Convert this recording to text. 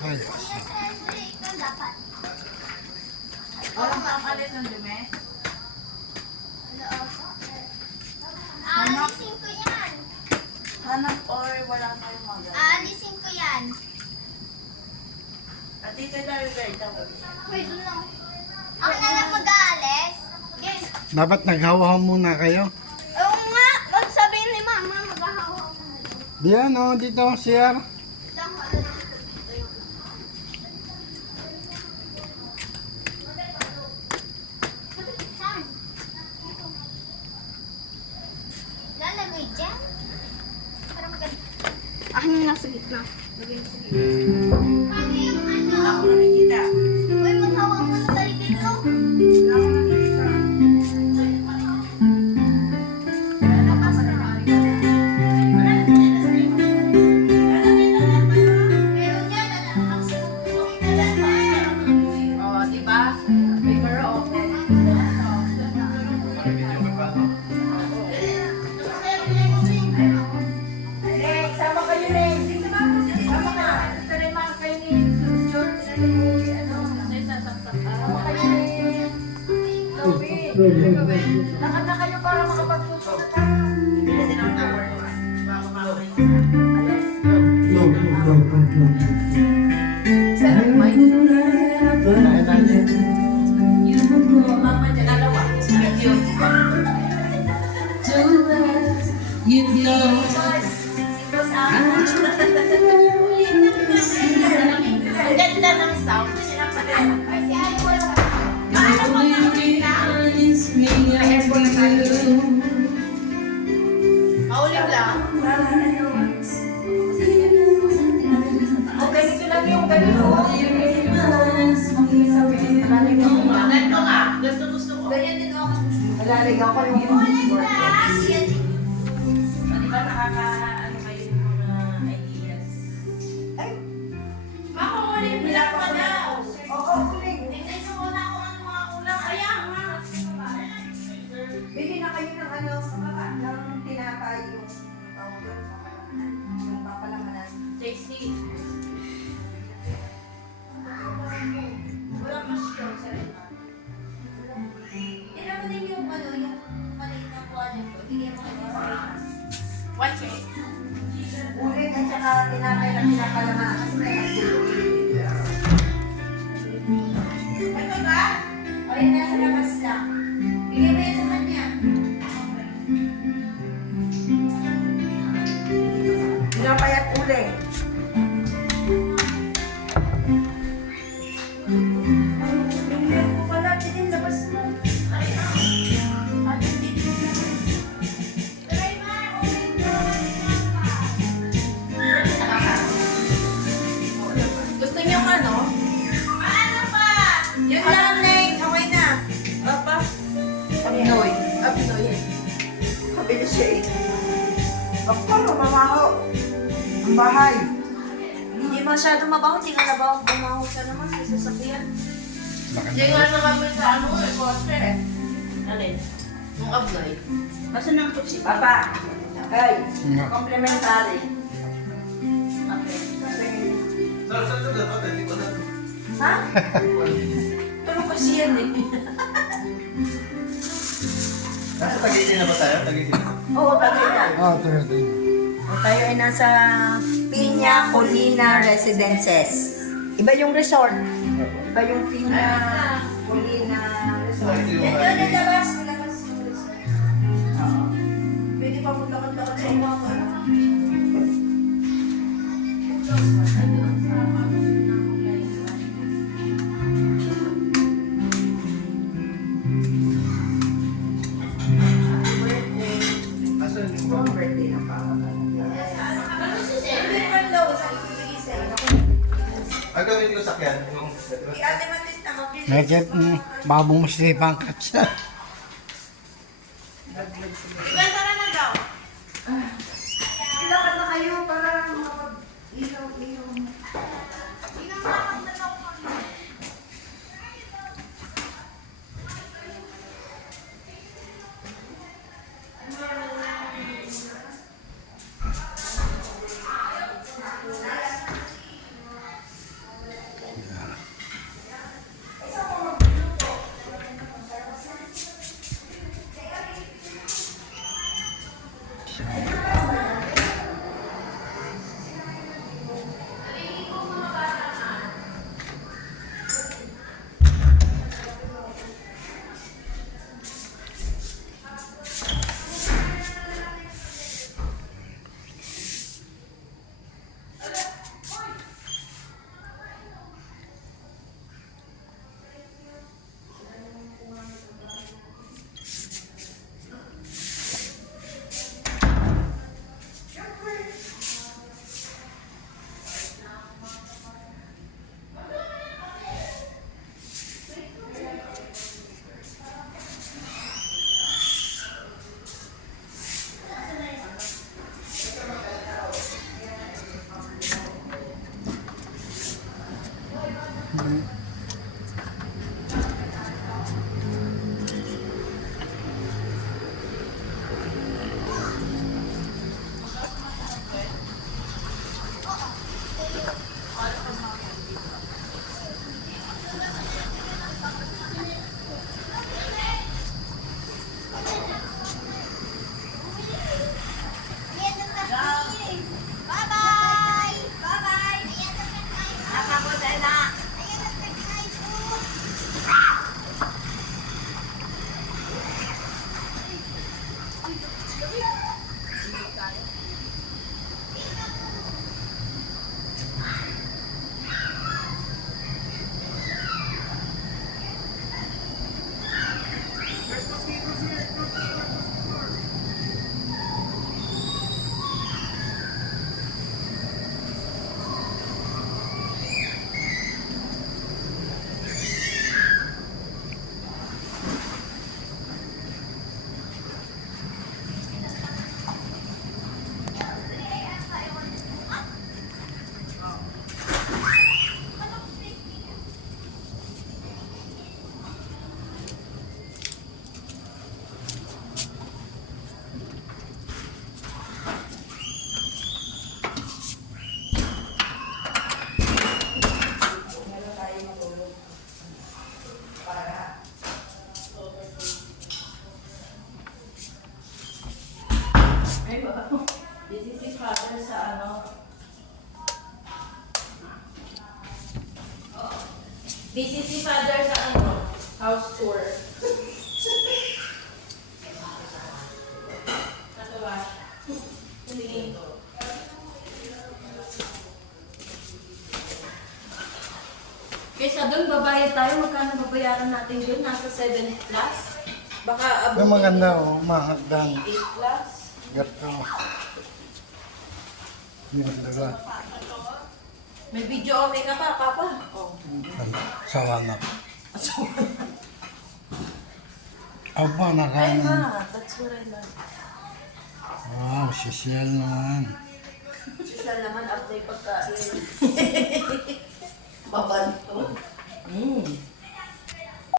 Ay, Walang pang-alis ng dumi? Aalisin ko yan. Hanap or wala kayong magawa? Aalisin ko yan. At dito tayo guys, dapat. Wait, doon lang. Ako na lang mag-aalis. Yes. dapat naghawa muna kayo. Oo nga. Magsabihin ni Mama, maghahawa ako. Diyan o, dito, sir. Lalagay dyan. Para maganda. Akin yung nasa gitna. Lagay mo sa gitna. Ano yung ano? Ako nakikita. Uy, maghawa mo na tayo dito. Ako nakikita. Meron yan. Oh, diba? Bigger open. Nek, sama kayo, Nek. Sama ka. Sama kayo ni Jun. Sama kayo ni Chloe. Lakad na kayo para makapagsusunod na. Bibili din ang tower. Bago mamay. Alis. Sir, Mike? Mama, dyan dalawa. Video. You know Ang ganda ng sound. it's me and you. Maulim lang. O, ganito lang yung ganito. Ganito nga. Ganito gusto ko. Ganyan din ako. Malaligaw ko yung Di ba nakaka-ano kayo ng mga ideas? Ay! Makukulit nila pa daw. Oo, kulit. Tingnan nyo muna kung ano mga kulang. Kaya nga. Bili na kayo ng ano, ng tinapay yung tawag doon, yung papalamanan. JC. Wala mas yun sa rin. Tira mo din yung ano, yung maliit na kuwanan ko. Bigyan mo kayo sa akin. 1K. Ulit at saka tinapay na pinapalaman. Kasi may Ito ba? O, yun nasa labas lang. Bigyan mo yan sa kanya. tinapay at uling. Wala, din labas mo. Gusto niyo ano? Ano pa? Yun lang, Neng. Okay na. Apa? Pinoy. Pinoy. Kabilis siya eh. Ako, mamaho. Ang bahay. Hindi masyado mabaho. Hindi nga nabaho. Bumaho ka naman sa sasakyan. Hindi Baka nga na kami sa ano eh. Kotse eh. Alin? Yung abloy. Basta nang si Papa. Ay, na. complimentary. Okay. Ha? Tulog ko siya eh. Nasa Tagaytay na ba tayo? Tagaytay. Oo, tagay na. Oh, tingnan. Tayo ay nasa Piña Colina Residences. Iba yung resort. Iba yung Piña Colina Resort. Ito yung Yan mga- yun, labas. Labas yung resort. Oo. Pwede pa maglakad-lakad sa ibang ano. Asan yung Yung birthday na pa. Hindi man daw, sabi ko bigay sa'yo. Ang gawin ko sakyan, yung Ate Matis na mabili. Medyo, babong masipang katsa. Ibenta ka na daw. Ilakad na kayo para makapag-ilaw-ilaw. Bye-bye! Bye-bye! Ayan ang pagkain ko. Nakakosena. Ayan ang pagkain ko. Ay, wow. This is si Father sa ano. This is si Father sa ano. House tour. Ano ba? Tumingin. Kaysa doon, babayad tayo. Magkano babayaran natin doon? Nasa 7 plus? Baka abot Yung maganda oh, mahagdan. 8 plus? Gato. Yung dala. May video okay ka pa, Papa? Oh. Sawa na. Aba, Ay, nakain. ma. That's what I love. Wow, social naman. Social naman after pagkain. Babanto.